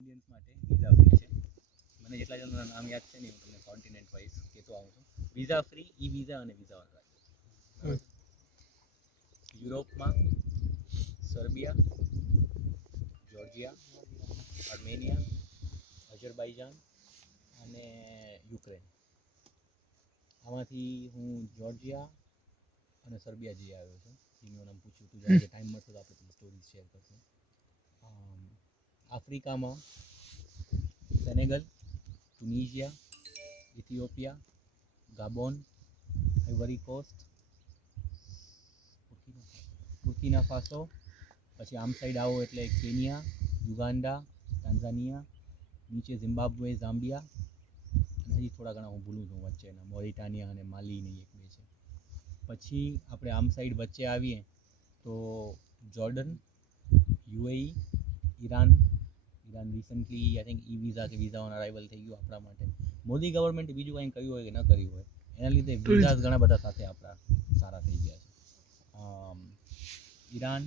Indians માટે visa free છે. મને જેટલા જણના નામ યાદ છે ને હું તમને કોન્ટિનેન્ટ વાઇઝ કહેતો આવું છું. વિઝા ફ્રી, ઈ વિઝા અને વિઝા ઓન રાઇટ. યુરોપમાં સર્બિયા, જોર્જિયા, આર્મેનિયા, અઝરબાઈજાન અને યુક્રેન. આમાંથી હું જોર્જિયા અને સર્બિયા જઈ આવ્યો છું. એનું નામ પૂછ્યું હતું, જ્યારે ટાઈમ મળશે તો આપણે સ્ટોરીઝ શેર કરશું. આફ્રિકામાં સેનેગલ, ટુનિઝિયા, ઇથિયોપિયા, ગાબોન, આઇવરી કોસ્ટ, બુર્કિના ફાસો. પછી આમ સાઈડ આવો એટલે કેન્યા, યુગાન્ડા, ટાન્ઝાનિયા, નીચે ઝિમ્બાબ્વે, ઝામ્બિયા અને હજી થોડા ઘણા હું ભૂલું છું વચ્ચેના, મોરિટાનિયા અને માલીની એક બે છે. પછી આપણે આમ સાઈડ વચ્ચે આવીએ તો Jordan, UAE, Iran recently I think e visa કે વિઝા ઓન અરાઇવલ થઈ ગયું આપણા માટે. મોદી ગવર્મેન્ટે બીજું કંઈ કર્યું હોય કે ન કર્યું હોય, એના લીધે વિઝાસ ઘણા બધા સાથે આપણા સારા થઈ ગયા છે. Iran,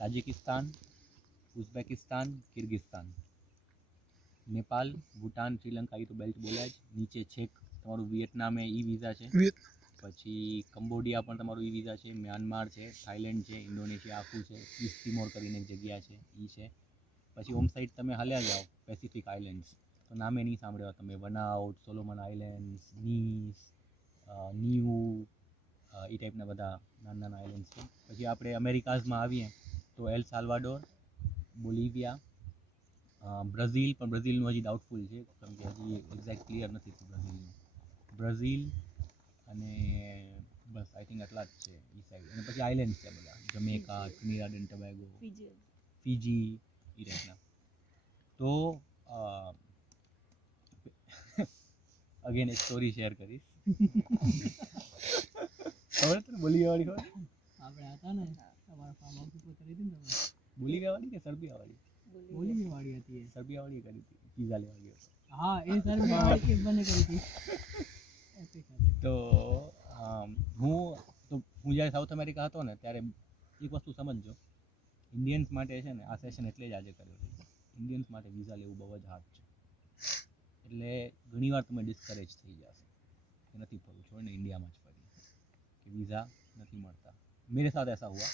Tajikistan, Uzbekistan, Kyrgyzstan, Nepal, Bhutan, Sri Lanka, એ તો બેલ્ટ બોલાય જ. નીચે છેક તમારું વિયેટનામે ઈ વિઝા છે. પછી કંબોડિયા પણ તમારું ઈ વિઝા છે. મ્યાનમાર છે, થાઈલેન્ડ છે, ઇન્ડોનેશિયા આખું છે, ઈસ્ટ તિમોર કરીને એક જગ્યા છે એ છે. પછી હોમ સાઈડ તમે હાલ્યા જાઓ પેસિફિક આઇલેન્ડ્સ, તો નામે નહીં સાંભળ્યા તમે, વનાઉટ, સોલોમન આઇલેન્ડ્સ, નીસ, નિયુ, એ ટાઈપના બધા નાના નાના આઇલેન્ડ્સ છે. પછી આપણે અમેરિકાઝમાં આવીએ તો એલ સાલ્વાડોર, બોલિવિયા, બ્રાઝિલ, પણ બ્રાઝિલનું હજી ડાઉટફુલ છે કેમ કે હજી એક્ઝેક્ટ ક્લિયર નથી બ્રાઝિલનું. બ્રાઝિલ અને બસ આઈ થિંક આટલા જ છે એ સાઈડ. અને પછી આઇલેન્ડ્સ છે બધા, જમેકા, ટ્રિનિડાડ એન્ડ ટોબેગો, ફીજી, એ ટાઈપના. તો અગેન એક સ્ટોરી શેર કરીશ. ખબર તને બોલિવિયાવાળી ખબર? આપણે હતા ને તમારા ફાર્મ હાઉસ ઉપર કરી હતી ને તમે? બોલિવિયાવાળી કે સર્બિયાવાળી? બોલિવિયાવાળી હતી એ. સર્બિયાવાળી કરી હતી, પીઝા લેવા ગયો હતો. હા એ સર્બિયાવાળી એ બંને કરી હતી. તો હું જ્યારે સાઉથ અમેરિકા હતો ને ત્યારે એક વસ્તુ સમજજો, ઇન્ડિયન્સ માટે છે ને આ સેશન એટલે જ આજે કર્યો છે, ઇન્ડિયન્સ માટે વિઝા લેવું બહુ જ હાર્ડ છે. એટલે ઘણીવાર તમે ડિસ્કરેજ થઈ જશે कि नहीं फरू, छोड़ ने इंडिया में फरी कि वीज़ा नहीं मिलता. मेरे साथ ऐसा हुआ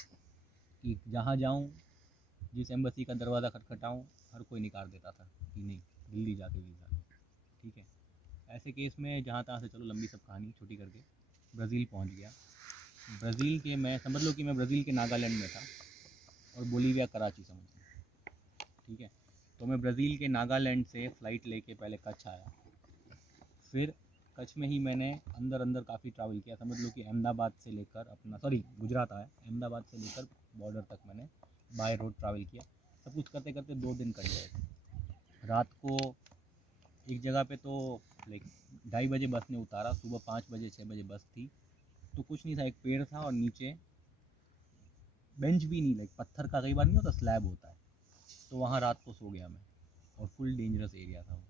कि जहाँ जाऊँ, जिस एम्बेसी का दरवाज़ा खटखटाऊँ, हर कोई निकाल देता था कि नहीं दिल्ली जाके वीज़ा. ठीक है, ऐसे केस में जहाँ तहाँ से चलो लंबी सब कहानी छोटी करके ब्राज़ील पहुँच गया. ब्राज़ील के मैं समझ लो कि मैं ब्राज़ील के नागालैंड में था और बोलिविया कराची समझ लो. ठीक है, तो मैं ब्राज़ील के नागालैंड से फ़्लाइट लेके पहले कच्छ आया. फिर कच्छ में ही मैंने अंदर अंदर काफ़ी ट्रैवल किया. समझ लो कि अहमदाबाद से लेकर अपना गुजरात आया, अहमदाबाद से लेकर बॉर्डर तक मैंने बाय रोड ट्रैवल किया. सब कुछ करते करते 2 दिन कट गए. रात को एक जगह पे तो लाइक 2:30 बजे बस ने उतारा, सुबह 5 बजे 6 बजे बस थी. तो कुछ नहीं था, एक पेड़ था और नीचे बेंच भी नहीं, लाइक पत्थर का कई बार नहीं होता स्लैब होता है, तो वहाँ रात को सो गया मैं. और फुल डेंजरस एरिया था वो.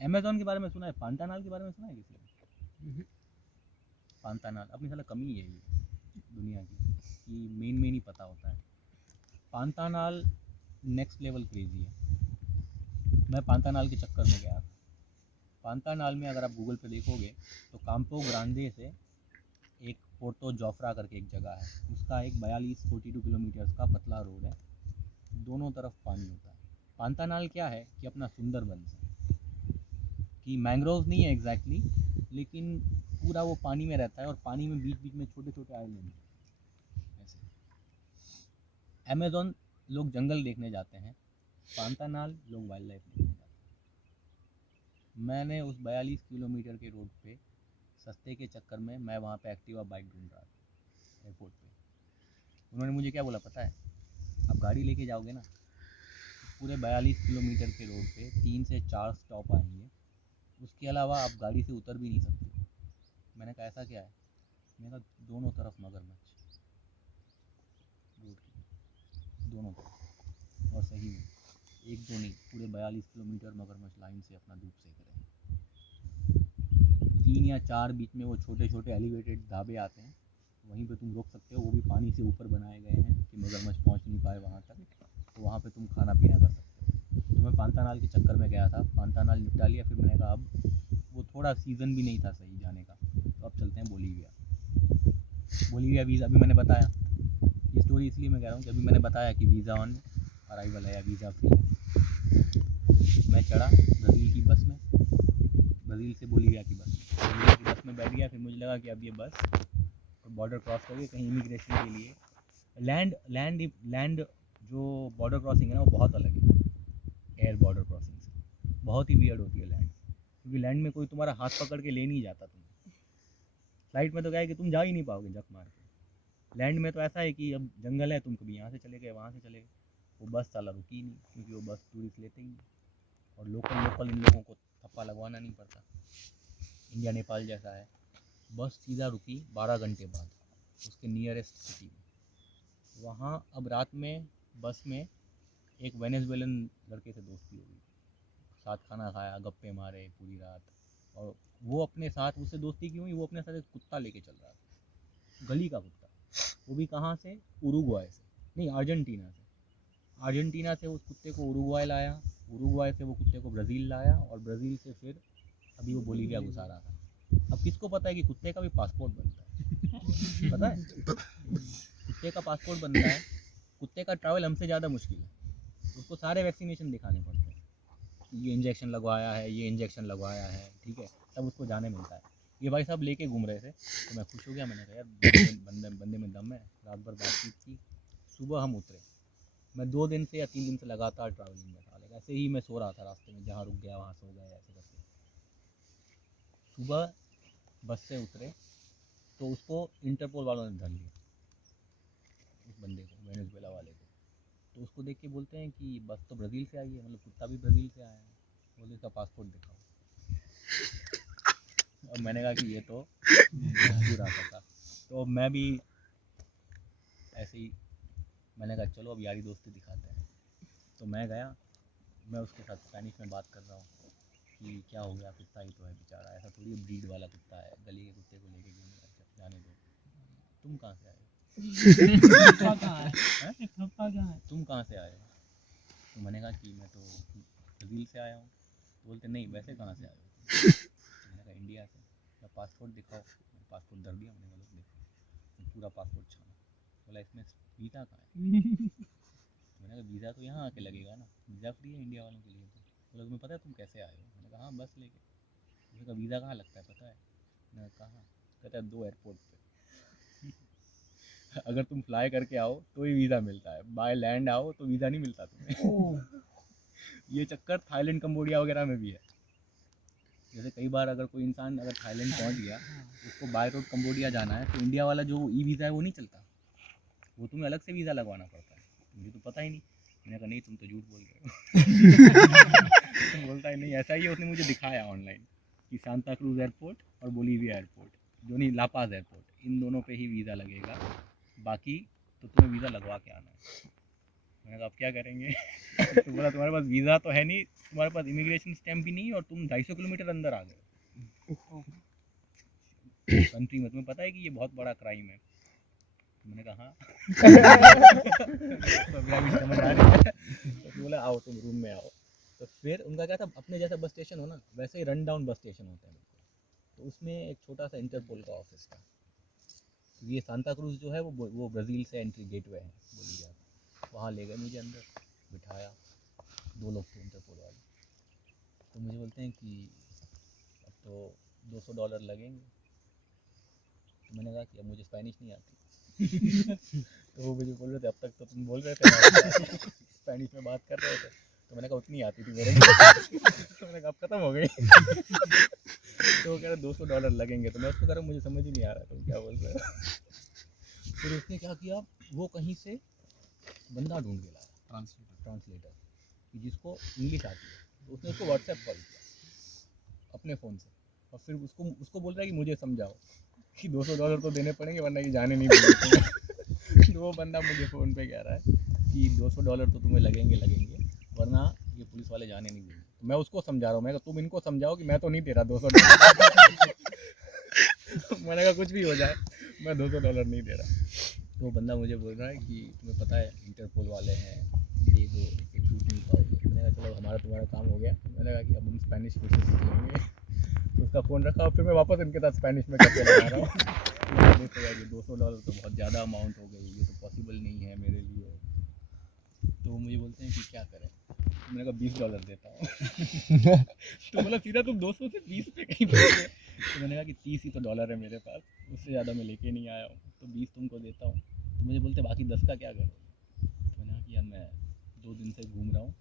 अमेज़न के बारे में सुना है? पांतानाल के बारे में सुना है किसी ने? पांतानाल अपनी साला कमी है ये दुनिया की कि मेन ही पता होता है. पांतानाल नेक्स्ट लेवल क्रेजी है. मैं पांतानाल के चक्कर में गया था. पांतानाल में अगर आप गूगल पे देखोगे तो काम्पो ग्रांडे से एक पोर्टो जोफ्रा करके एक जगह है, उसका एक 42 किलोमीटर्स का पतला रोड है, दोनों तरफ पानी होता है. पांतानाल क्या है कि अपना सुंदरबन से कि मैंग्रोव नहीं है एग्जैक्टली, लेकिन पूरा वो पानी में रहता है और पानी में बीच बीच में छोटे छोटे आइलैंड ऐसे. अमेज़न लोग जंगल देखने जाते हैं, पांतानाल लोग वाइल्ड लाइफ देखने जाते हैं. मैंने उस 42 किलोमीटर के रोड पे सस्ते के चक्कर में मैं वहाँ पे एक्टिवा बाइक ढूंढ रहा था एयरपोर्ट पे. उन्होंने मुझे क्या बोला पता है? आप गाड़ी लेके जाओगे ना, पूरे 42 किलोमीटर के रोड पे 3 से 4 स्टॉप आएंगे, उसके अलावा आप गाड़ी से उतर भी नहीं सकते. मैंने कहा ऐसा क्या है? मैंने कहा दोनों तरफ मगरमच्छ, रोड की दोनों तरफ. और सही में एक दो नहीं, पूरे 42 किलोमीटर मगरमच्छ लाइन से अपना धूप सेक रहे हैं. 3 या 4 बीच में वो छोटे छोटे एलिवेटेड ढाबे आते हैं, वहीं पे तुम रुक सकते हो. वो भी पानी से ऊपर बनाए गए हैं कि मगरमच्छ पहुंच नहीं पाए वहाँ तक, तो वहाँ पे तुम खाना पीना कर सकते हो. तो मैं पांतानाल के चक्कर में गया था, पांतानाल निपटा लिया, फिर मैंने कहा अब वो थोड़ा सीज़न भी नहीं था सही जाने का, तो अब चलते हैं बोलीविया। बोलीविया वीज़ा अभी मैंने बताया, ये स्टोरी इसलिए मैं कह रहा हूँ कि अभी मैंने बताया कि वीज़ा ऑन अराइवल है या वीज़ा फ्री है। मैं चढ़ा ब्राज़ील की बस में, ब्राज़ील से बोलीविया की बस में बैठ गया। फिर मुझे लगा कि अब ये बस बॉर्डर क्रॉस करके कहीं इमिग्रेशन के लिए लैंड जो बॉर्डर क्रॉसिंग है ना वो बहुत अलग है एयर बॉर्डर क्रॉसिंग से, बहुत ही वियर्ड होती है लैंड, क्योंकि लैंड में कोई तुम्हारा हाथ पकड़ के ले नहीं जाता तुम्हें। फ्लाइट में तो क्या है कि तुम जा ही नहीं पाओगे जक मार के, लैंड में तो ऐसा है कि अब जंगल है, तुम कभी यहाँ से चले गए वहाँ से चले गए। वो बस साला रुकी ही नहीं, क्योंकि वो बस टूरिस्ट लेते ही नहीं, और लोकल इन लोगों को थप्पा लगवाना नहीं पड़ता, इंडिया नेपाल जैसा है। बस सीधा रुकी 12 घंटे बाद उसके नियरेस्ट सिटी में। वहाँ अब रात में बस में एक वेनेजुएलन लड़के से दोस्ती हो गई, साथ खाना खाया, गप्पे मारे पूरी रात। और वो अपने साथ, उससे दोस्ती क्यों हुई, वो अपने साथ एक कुत्ता लेके चल रहा था, गली का कुत्ता, वो भी कहाँ से, उरुग्वाई से, नहीं अर्जेंटीना से। अर्जेंटीना से उस कुत्ते को उरुग्वाई लाया, उरुग्वाई से वो कुत्ते को ब्राज़ील लाया, और ब्राज़ील से फिर अभी वो बोलीविया घुसा रहा था। अब किसको पता है कि कुत्ते का भी पासपोर्ट बनता है, पता है कुत्ते का पासपोर्ट बनता है। कुत्ते का ट्रैवल हमसे ज़्यादा मुश्किल है, उसको सारे वैक्सीनेशन दिखाने पड़ते हैं, ये इंजेक्शन लगवाया है, ये इंजेक्शन लगवाया है, ठीक है, तब उसको जाने मिलता है। ये भाई साहब लेके घूम रहे थे, तो मैं खुश हो गया, मैंने कहा यार बंदे में दम है। रात भर बातचीत की, सुबह हम उतरे। मैं 2 दिन से या 3 दिन से लगातार ट्रैवलिंग में था, लेकिन ऐसे ही मैं सो रहा था रास्ते में, जहाँ रुक गया वहाँ सो गया, ऐसे करके। सुबह बस से उतरे तो उसको इंटरपोल वालों ने धर लिया, उस बंदे को, वेनेजुएला वाले को। तो उसको देख के बोलते हैं कि बस तो ब्राज़ील से आई है, मतलब कुत्ता भी ब्राज़ील से आया है, बोले इसका पासपोर्ट दिखाओ। और मैंने कहा कि ये तो पूरा था। तो मैं भी ऐसे ही, मैंने कहा चलो अब यारी दोस्ती दिखाते हैं। तो मैं गया, मैं उसके साथ स्पेनिश में बात कर रहा हूँ कि क्या हो गया, कुत्ता ही तो है बेचारा, ऐसा थोड़ी ब्रीड वाला कुत्ता है, गली के कुत्ते को लेके घूम रहा है, जाने दो। तुम कहाँ से आए हो? थप्पा कहाँ है? थप्पा कहाँ है? तुम कहाँ से आए हो? तो मैंने कहा कि मैं तो ब्राज़ील से आया हूँ। तो बोलते नहीं, वैसे कहाँ से आए हो? मैंने कहा इंडिया से। मैं पासपोर्ट दिखाओ, मैंने पासपोर्ट धर दिया, मैंने कहा लो देखो, पूरा पासपोर्ट छाना। बोला इसमें वीज़ा कहाँ है? मैंने कहा वीज़ा तो यहाँ आके लगेगा ना, वीज़ा फ्री है इंडिया वालों के लिए। तो बोला तुम्हें पता है तुम कैसे आए हो? मैंने कहा हाँ बस लेके। उसने कहा वीज़ा कहाँ लगता है पता है? मैंने कहा कहाँ? कहता है 2 एयरपोर्ट पे। अगर तुम फ्लाई करके आओ तो ही वीज़ा मिलता है, बाय लैंड आओ तो वीज़ा नहीं मिलता तुम्हें। ये चक्कर थाईलैंड कंबोडिया वगैरह में भी है। जैसे कई बार अगर कोई इंसान अगर थाईलैंड पहुंच गया, उसको बाय रोड कंबोडिया जाना है, तो इंडिया वाला जो ई वीज़ा है वो नहीं चलता, वो तुम्हें अलग से वीज़ा लगवाना पड़ता है। मुझे तो पता ही नहीं। मैंने कहा नहीं तुम तो झूठ बोल रहे हो। तो बोलता है नहीं ऐसा ही है, उसने मुझे दिखाया ऑनलाइन कि सांता क्रूज एयरपोर्ट और बोलीविया एयरपोर्ट, जो नहीं लापाज एयरपोर्ट, इन दोनों पे ही वीज़ा लगेगा, बाकी तो तुम्हें वीज़ा लगवा के आना है। मैंने कहा आप क्या करेंगे? तो बोला तुम्हारे पास वीज़ा तो है नहीं, तुम्हारे पास इमिग्रेशन स्टैम्प भी नहीं, और तुम 250 किलोमीटर अंदर आ गए कंट्री में, तुम्हें पता है कि ये बहुत बड़ा क्राइम है। तो मैंने कहा हाँ। तो अभी समझ आ रही है। तो बोला आओ तुम रूम में आओ। तो फिर उनका क्या था, अपने जैसा बस स्टेशन हो ना वैसे ही रन डाउन बस स्टेशन होता है बिल्कुल। तो उसमें एक छोटा सा इंटरपोल का ऑफिस था। ये सांता क्रूज जो है वो ब्राज़ील से एंट्री गेटवे है बोलीविया का। वहाँ ले गए मुझे अंदर, बिठाया, 2 लोग थे इंटरपोल वाले। तो मुझे बोलते हैं कि अब तो $200 लगेंगे। तो मैंने कहा कि अब मुझे स्पेनिश नहीं आती। तो वो मुझे बोल रहे थे अब तक तो तुम बोल रहे थे स्पेनिश में बात कर रहे थे। तो मैंने कहा उतनी आती थी मेरे। तो मैंने कहा अब ख़त्म हो गई। तो वो कह रहे $200 लगेंगे। तो मैं उसको कह रहा हूँ मुझे समझ ही नहीं आ रहा तुम क्या बोल रहे हो। फिर उसने क्या किया, वो कहीं से बंदा ढूंढ के लाया, ट्रांसलेटर कि जिसको इंग्लिश आती है। तो उसने उसको व्हाट्सएप कॉल किया अपने फ़ोन से, और फिर उसको बोल रहा है कि मुझे समझाओ कि $200 तो देने पड़ेंगे वरना ये जाने नहीं देंगे। तो वो बंदा मुझे फ़ोन पे कह रहा है कि $200 तो तुम्हें लगेंगे वरना ये पुलिस वाले जाने नहीं देंगे। तो मैं उसको समझा रहा हूँ, मैं तुम इनको समझाओ कि मैं तो नहीं दे रहा $200। मैंने कहा कुछ भी हो जाए मैं $200 नहीं दे रहा। तो बंदा मुझे बोल रहा है कि तुम्हें पता है इंटरपोल वाले हैं, ये दो, एक छूट नहीं पाओगे। मैंने कहा चलो हमारा तुम्हारा काम हो गया। मैंने कहा कि अब हम स्पेनिश फिर से सीख लेंगे। तो उसका फ़ोन रखा और फिर मैं वापस इनके साथ स्पेनिश में करके लगा रहा हूँ। देखो यार ये $200 तो बहुत ज़्यादा अमाउंट हो गई, ये तो पॉसिबल नहीं है मेरे लिए। तो वो मुझे बोलते हैं कि क्या करें। मैंने कहा $20 देता हूँ। तो बोला सीधा तुम 200 से 20 पे कहीं पहुँच गए। तो मैंने कहा कि 30 ही तो डॉलर है मेरे पास, उससे ज़्यादा मैं लेके नहीं आया हूँ, तो 20 तुमको देता हूँ। तो मुझे बोलते बाकी 10 का क्या करोगे। तो मैंने कहा कि यार मैं 2 दिन से घूम रहा हूँ,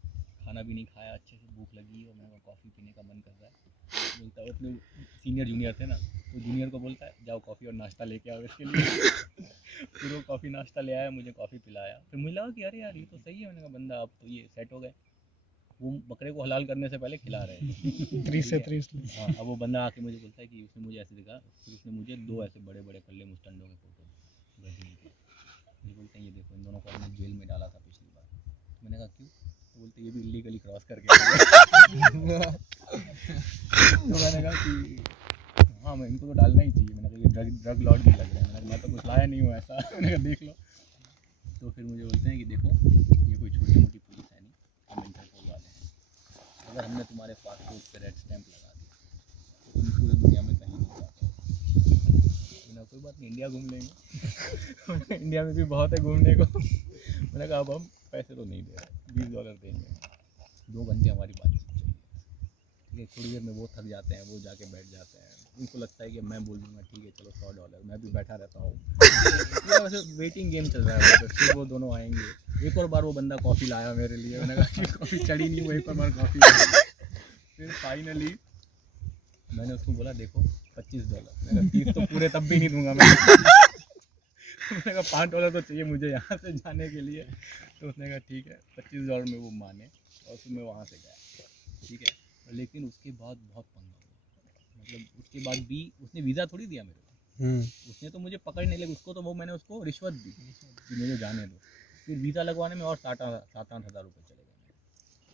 खाना भी नहीं खाया अच्छे से, भूख लगी है और मैंने कहा कॉफ़ी पीने का मन कर रहा है। बोलता है अपने सीनियर जूनियर थे ना, तो जूनियर को बोलता है जाओ कॉफ़ी और नाश्ता लेके आओ इसके लिए। फिर वो कॉफ़ी नाश्ता ले आया, मुझे कॉफ़ी पिलाया। फिर मुझे लगा कि अरे यार ये तो सही है। मैंने कहा बंदा अब तो ये सेट हो गए, वो बकरे को हलाल करने से पहले खिला रहे हैं। 3 से ठीक है? 30 हाँ, अब वो बंदा आके मुझे बोलता है कि उसने मुझे ऐसे दिखा, फिर उसने मुझे 2 ऐसे बड़े-बड़े कल्ले मुस्टंडों के फ़ोटो भेजे थे। मुझे बोलते हैं ये देखो इन दोनों को हमने जेल में डाला था पिछली बार। तो मैंने कहा क्यों? तो बोलते ये भी इल्लीगली क्रॉस करके आ गए। तो मैंने कहा कि हाँ, मैं इनको तो डालना ही चाहिए। मैंने कहा ये ड्रग लॉर्ड भी लग रहे हैं। मैंने कहा मैं तो कुछ लाया नहीं हूँ ऐसा। मैंने कहा देख लो। तो फिर मुझे बोलते हैं कि देखो ये कोई छोटी-मोटी पुलिस है नहीं, हम इंटरपोल वाले हैं। अगर हमने तुम्हारे पासपोर्ट पे रेड स्टैंप लगा दिया तो तुम पूरी दुनिया में कहीं नहीं जा पाओगे। मैंने कहा कोई बात नहीं, इंडिया घूम लेंगे। इंडिया में भी बहुत है घूमने को। मैंने कहा अब हम पैसे तो नहीं दे रहे, $20 देंगे। 2 घंटे हमारी बातचीत चली। ठीक है, थोड़ी देर में वो थक जाते हैं, वो जाके बैठ जाते हैं। उनको लगता है कि मैं बोल दूँगा ठीक है चलो $100, मैं भी बैठा रहता हूँ। पूरा वैसे वेटिंग गेम चल रहा है वहाँ पे। फिर वो दोनों आएंगे। एक और बार वो बंदा कॉफ़ी लाया मेरे लिए। मैंने कहा कि कॉफ़ी चढ़ी नहीं, वो एक और बार कॉफ़ी लाई। फिर फाइनली मैंने उसको बोला देखो $25। मैंने कहा 30 तो पूरे तब भी नहीं दूंगा मैं। मैंने कहा $5 तो चाहिए मुझे यहाँ से जाने के लिए। तो उसने कहा ठीक है, $25 में वो माने और फिर मैं वहाँ से गया। ठीक है, लेकिन उसके बाद बहुत पंगा हुआ। मतलब उसके बाद भी उसने वीज़ा थोड़ी दिया मेरे को। उसने तो मुझे पकड़ने लगे, उसको तो वो मैंने उसको रिश्वत दी कि मुझे जाने दो। फिर वीज़ा लगवाने में और 7-8 हज़ार रुपये चले गए मेरे,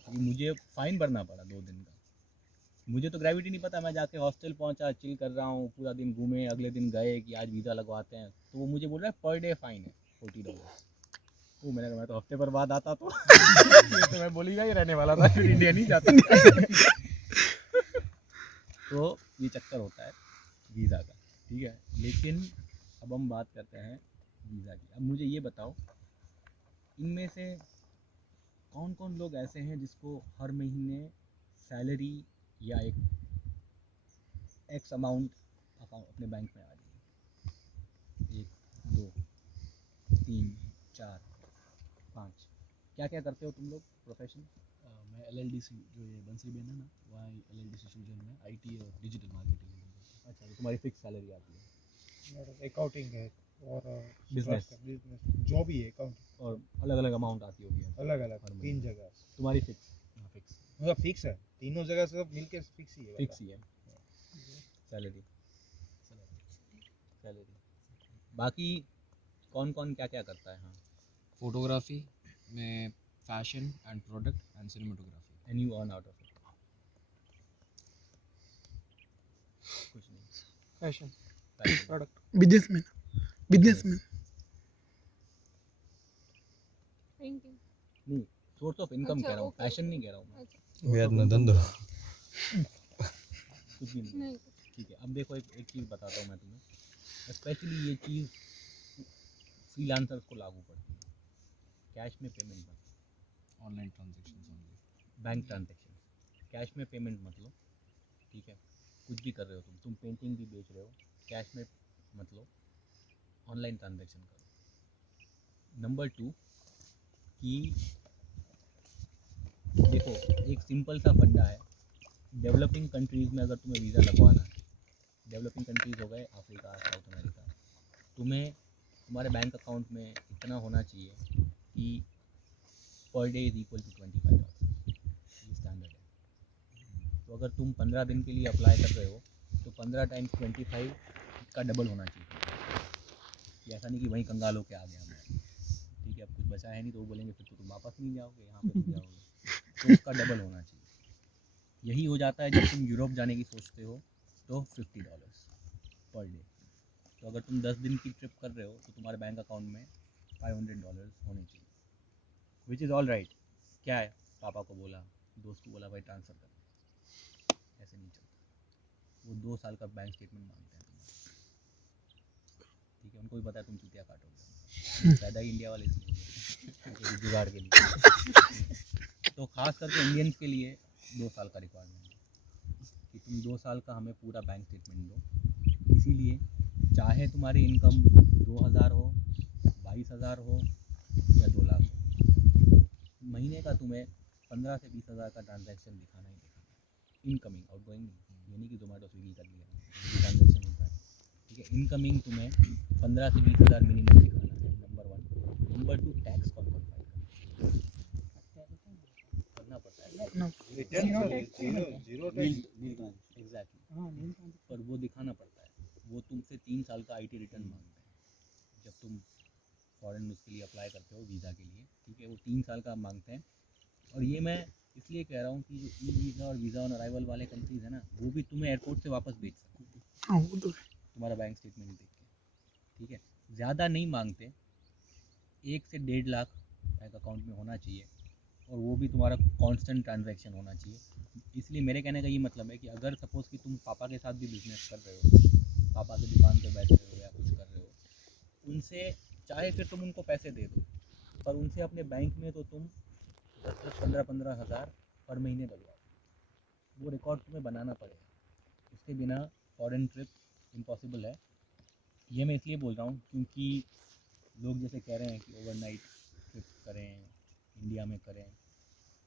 क्योंकि मुझे फ़ाइन भरना पड़ा 2 दिन का। मुझे तो ग्रेविटी नहीं पता। मैं जाके हॉस्टल पहुंचा, चिल कर रहा हूँ, पूरा दिन घूमे। अगले दिन गए कि आज वीज़ा लगवाते हैं, तो वो मुझे बोल रहा है पर डे फ़ाइन है $40। तो मैंने कहा मैं तो हफ्ते भर बाद आता तो ये तो मैं बोलीगा ही रहने वाला था, फिर इंडिया नहीं जाता। तो ये चक्कर होता है वीज़ा का। ठीक है, लेकिन अब हम बात करते हैं वीज़ा की। अब मुझे ये बताओ इनमें से कौन कौन लोग ऐसे हैं जिसको हर महीने सैलरी या एक एक्स अमाउंट अकाउंट अपने बैंक में आ जाएगी। 1 2 3 4 5। क्या क्या करते हो तुम लोग प्रोफेशन? मैं LLDC जो ये बंसी बेन है ना, वहाँ LLDC फ्यूजन में IT और डिजिटल मार्केटिंग। अच्छा, तो तुम्हारी फिक्स सैलरी आती है अकाउंटिंग है और बिजनेस बिजनेस जो भी है अकाउंट और अलग अलग अमाउंट आती होगी अलग अलग हर 3 महीने। जगह से। तुम्हारी फिक्स फिक्स। मतलब फिक्स है, तीनों जगह से सब मिलके फिक्स ही है फिक्स ही है सैलरी सैलरी। बाकी कौन कौन क्या क्या करता है? हाँ, फोटोग्राफी में fashion and product and cinematography. And you earn out of it? कुछ नहीं, fashion passion. Product businessman thank you. नहीं, सोर्स ऑफ इनकम अच्छा, कह रहा हूँ, ओके, पैशन ओके। नहीं कह रहा हूँ मैं। अच्छा, Source of income धंधो। कह रहा हूँ। कुछ भी नहीं। नहीं ठीक है, अब देखो एक चीज़ बताता हूँ मैं तुम्हें। स्पेशली ये चीज़ फ्रीलांसर्स को लागू पड़ती है। कैश में पेमेंट मत, online transactions only. Bank transaction, cash में पेमेंट मत लो। ठीक है, कुछ भी कर रहे हो तुम पेंटिंग भी बेच रहे हो, कैश में मत लो, ऑनलाइन ट्रांजेक्शन करो। नंबर 2 कि देखो एक सिंपल सा फंडा है। डेवलपिंग कंट्रीज़ में अगर तुम्हें वीज़ा लगवाना है, डेवलपिंग कंट्रीज़ हो गए अफ्रीका, साउथ अमेरिका, तुम्हें तुम्हारे बैंक अकाउंट में इतना होना चाहिए कि per day is equal to $25। ये स्टैंडर्ड है। तो अगर तुम 15 दिन के लिए अप्लाई कर रहे हो तो 15 टाइम्स 25 का डबल होना चाहिए। कि ऐसा नहीं कि वहीं कंगाल होके आ गया मैं। ठीक है, अब कुछ बचा है नहीं तो वो बोलेंगे फिर तो तुम वापस नहीं जाओगे, यहाँ पे रुक जाओगे। तो उसका डबल होना चाहिए। यही हो जाता है जब तुम यूरोप जाने की सोचते हो तो $50 पर डे। तो अगर तुम 10 दिन की ट्रिप कर रहे हो तो तुम्हारे बैंक अकाउंट में $500 होने चाहिए, विच इज़ ऑल राइट। क्या है, पापा को बोला, दोस्त को बोला भाई ट्रांसफ़र कर, ऐसे नहीं चलता। वो 2 साल का बैंक स्टेटमेंट मांगते हैं तुम्हारा, ठीक है। उनको भी पता है तुम चुतिया काटोगे, पैदा ही इंडिया वाले इसलिए हुए, क्योंकि जुगाड़ के लिए। तो खास करके इंडियंस के लिए 2 साल का रिक्वायरमेंट है कि तुम 2 साल का हमें पूरा बैंक स्टेटमेंट दो। इसीलिए चाहे तुम्हारी इनकम 2000 हो, 22,000 हो या 2 लाख हो, महीने का तुम्हें 15 से 20,000 का ट्रांजैक्शन दिखाना ही दिखाना। इनकमिंग, आउटगोइंग ये नहीं कि जोमेटो स्विगी कर लिया, ट्रांजैक्शन होता है, ठीक है। इनकमिंग तुम्हें 15 से 20,000 मिनिमम दिखाना है, नंबर 1। नंबर 2, टैक्स कौन कौन फाइल करना पड़ता है, रिटर्न जीरो टैक्स। एग्जैक्टली। हाँ नील ट्रांसफर पर वो दिखाना पड़ता है। वो तुमसे 3 साल का आईटी रिटर्न मांगते हैं जब तुम फॉरेन उसके लिए अप्लाई करते हो वीज़ा के लिए, ठीक है। वो 3 साल का मांगते हैं। और ये मैं इसलिए कह रहा हूँ कि जो ई वीज़ा और वीज़ा ऑन अराइवल वाले कंट्रीज़ है ना, वो भी तुम्हें एयरपोर्ट से वापस भेज सकते हैं तुम्हारा बैंक स्टेटमेंट देख के, ठीक है। ज़्यादा नहीं मांगते, 1 से 1.5 लाख बैंक अकाउंट में होना चाहिए, और वो भी तुम्हारा कांस्टेंट ट्रांजैक्शन होना चाहिए। इसलिए मेरे कहने का ये मतलब है कि अगर सपोज़ कि तुम पापा के साथ भी बिजनेस कर रहे हो, पापा की दुकान पे बैठे हो या कुछ कर रहे हो, उनसे चाहे फिर तुम उनको पैसे दे दो, पर उनसे अपने बैंक में तो तुम 10-10, 15-15 हज़ार पर महीने डलवाओ। वो रिकॉर्ड तुम्हें बनाना पड़ेगा, उसके बिना फॉरेन ट्रिप इम्पॉसिबल है। ये मैं इसलिए बोल रहा हूँ क्योंकि लोग जैसे कह रहे हैं कि ओवरनाइट ट्रिप करें, इंडिया में करें।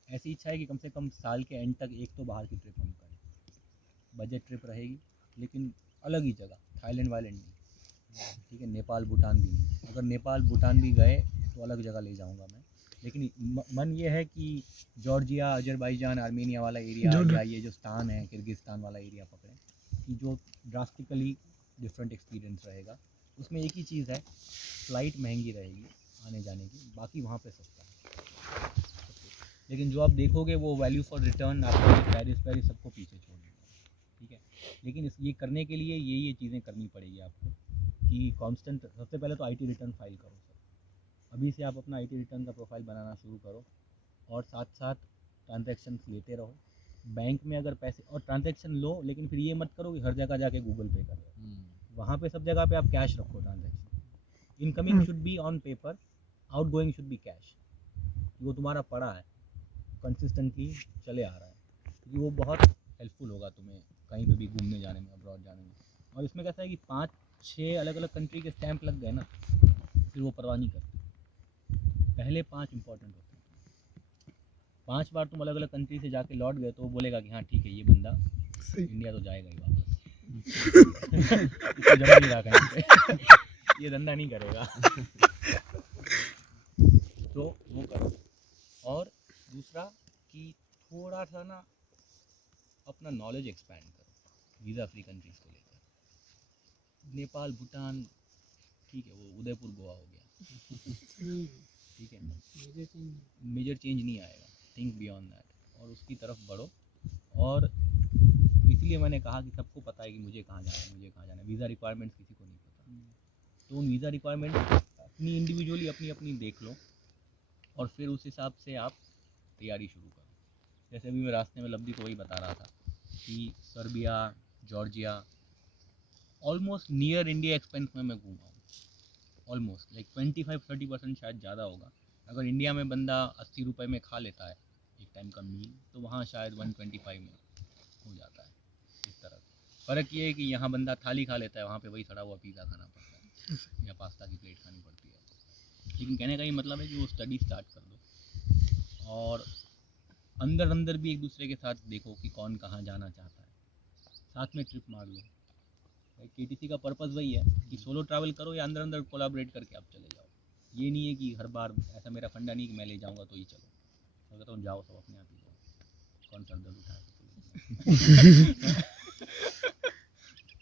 ऐसी इच्छा है कि कम से कम साल के एंड तक एक तो बाहर की ट्रिप हम करें। बजट ट्रिप रहेगी, लेकिन अलग ही जगह, थाईलैंड वाईलैंड नहीं, ठीक है। नेपाल भूटान भी नहीं। अगर नेपाल भूटान भी गए तो अलग जगह ले जाऊंगा मैं, लेकिन मन ये है कि जॉर्जिया, अजरबैजान, आर्मेनिया वाला एरिया या ये जो स्थान है किर्गिस्तान वाला एरिया पकड़ें, कि जो ड्रास्टिकली डिफरेंट एक्सपीरियंस रहेगा। उसमें एक ही चीज़ है, फ़्लाइट महंगी रहेगी आने जाने की, बाकी वहाँ पे सस्ता है। लेकिन जो आप देखोगे वो वैल्यू फॉर रिटर्न आपको पेरिस सबको पीछे छोड़ देगा, ठीक है। लेकिन ये करने के लिए ये चीज़ें करनी पड़ेगी आपको कि कांस्टेंट। सबसे पहले तो आईटी रिटर्न फाइल करो सर, अभी से आप अपना आईटी रिटर्न का प्रोफाइल बनाना शुरू करो, और साथ साथ ट्रांजैक्शंस लेते रहो। बैंक में अगर पैसे और ट्रांजैक्शन लो, लेकिन फिर ये मत करो कि हर जगह जाके गूगल पे कर रहे हो। वहाँ पे सब जगह पे आप कैश रखो transaction. Incoming should be on paper, outgoing should be cash. वो तुम्हारा पड़ा है, कंसिस्टेंटली चले आ रहा है, क्योंकि वो बहुत हेल्पफुल होगा तुम्हें कहीं पे भी घूमने जाने में, अब्रॉड जाने में। और इसमें कैसा है कि 5-6 अलग अलग कंट्री के स्टैंप लग गए ना, फिर वो परवाह नहीं करते। पहले 5 इंपॉर्टेंट होते हैं। 5 बार तुम अलग अलग कंट्री से जाके लौट गए तो वो बोलेगा कि हाँ ठीक है, ये बंदा इंडिया तो जाएगा ही वापस। इसको जमा नहीं रहा कहीं पे, ये धंधा नहीं करेगा। तो वो करो। और दूसरा कि थोड़ा सा ना अपना नॉलेज एक्सपैंड करो वीज़ा फ्री कंट्रीज़ को लेकर। नेपाल भूटान ठीक है, वो उदयपुर गोवा हो गया, ठीक है। मेजर चेंज मेजर चेंज नहीं आएगा, थिंक बियॉन्ड दैट, और उसकी तरफ बढ़ो। और इसलिए मैंने कहा कि सबको पता है कि मुझे कहाँ जाना है, मुझे कहाँ जाना है। वीज़ा रिक्वायरमेंट्स किसी को नहीं पता, तो उन वीज़ा रिक्वायरमेंट अपनी इंडिविजुअली अपनी देख लो, और फिर उस हिसाब से आप तैयारी शुरू करो। जैसे अभी मैं रास्ते में लब्धी को वही बता रहा था कि Serbia, Georgia, almost near India expense में मैं घूमा हूँ। ऑलमोस्ट लाइक 25-30% शायद ज़्यादा होगा। अगर इंडिया में बंदा 80 रुपये में खा लेता है एक टाइम का मील, तो वहाँ शायद 125 में हो जाता है। इस तरह फ़र्क ये है कि यहाँ बंदा थाली खा लेता है, वहाँ पे वही सड़ा हुआ पिज़्ज़ा खाना पड़ता है या पास्ता की प्लेट खानी पड़ती है। लेकिन कहने का ये मतलब है कि वो स्टडी स्टार्ट कर दो, और अंदर भी एक दूसरे के साथ देखो कि कौन कहाँ जाना चाहता है, साथ में ट्रिप मार लो। केटीसी का पर्पज़ वही है कि सोलो ट्रैवल करो या अंदर कोलैबोरेट करके आप चले जाओ। ये नहीं है कि हर बार ऐसा मेरा फंडा नहीं कि मैं ले जाऊँगा तो ही चलो। मैं कहता हूँ जाओ, सब अपने आप ही जाओ, कौन सर दर्द उठाए।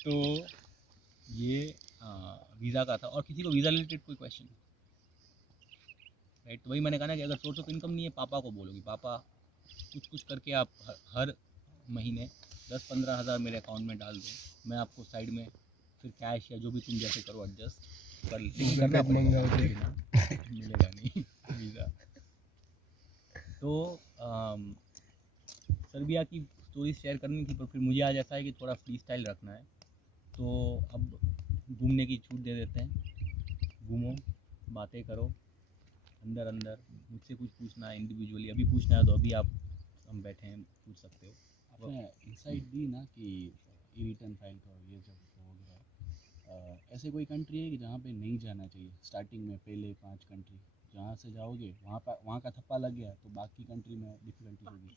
तो ये वीज़ा का था। और किसी को वीज़ा रिलेटेड कोई क्वेश्चन? राइट, तो वही मैंने कहा ना कि अगर सोर्स ऑफ इनकम नहीं है, पापा को बोलो कि पापा कुछ करके आप हर महीने 10-15 हज़ार मेरे अकाउंट में डाल दो, मैं आपको साइड में फिर कैश या जो भी तुम जैसे करो एडजस्ट कर, लेकिन करना पड़ेगा, मिलेगा नहीं वीज़ा। तो सर्बिया की स्टोरी शेयर करनी थी, पर फिर मुझे आज ऐसा है कि थोड़ा फ्री स्टाइल रखना है, तो अब घूमने की छूट दे देते हैं। घूमो, बातें करो, अंदर अंदर मुझसे कुछ पूछना है इंडिविजुअली, अभी पूछना है तो अभी आप हम बैठे हैं, पूछ सकते हो। आपने इंसाइट दी ना कि ई-रिटर्न फाइल का ये जब हो गया, ऐसे कोई कंट्री है कि जहाँ पे नहीं जाना चाहिए स्टार्टिंग में, पहले 5 कंट्री जहाँ से जाओगे वहाँ का थप्पा लग गया तो बाकी कंट्री में डिफिकल्टी होगी?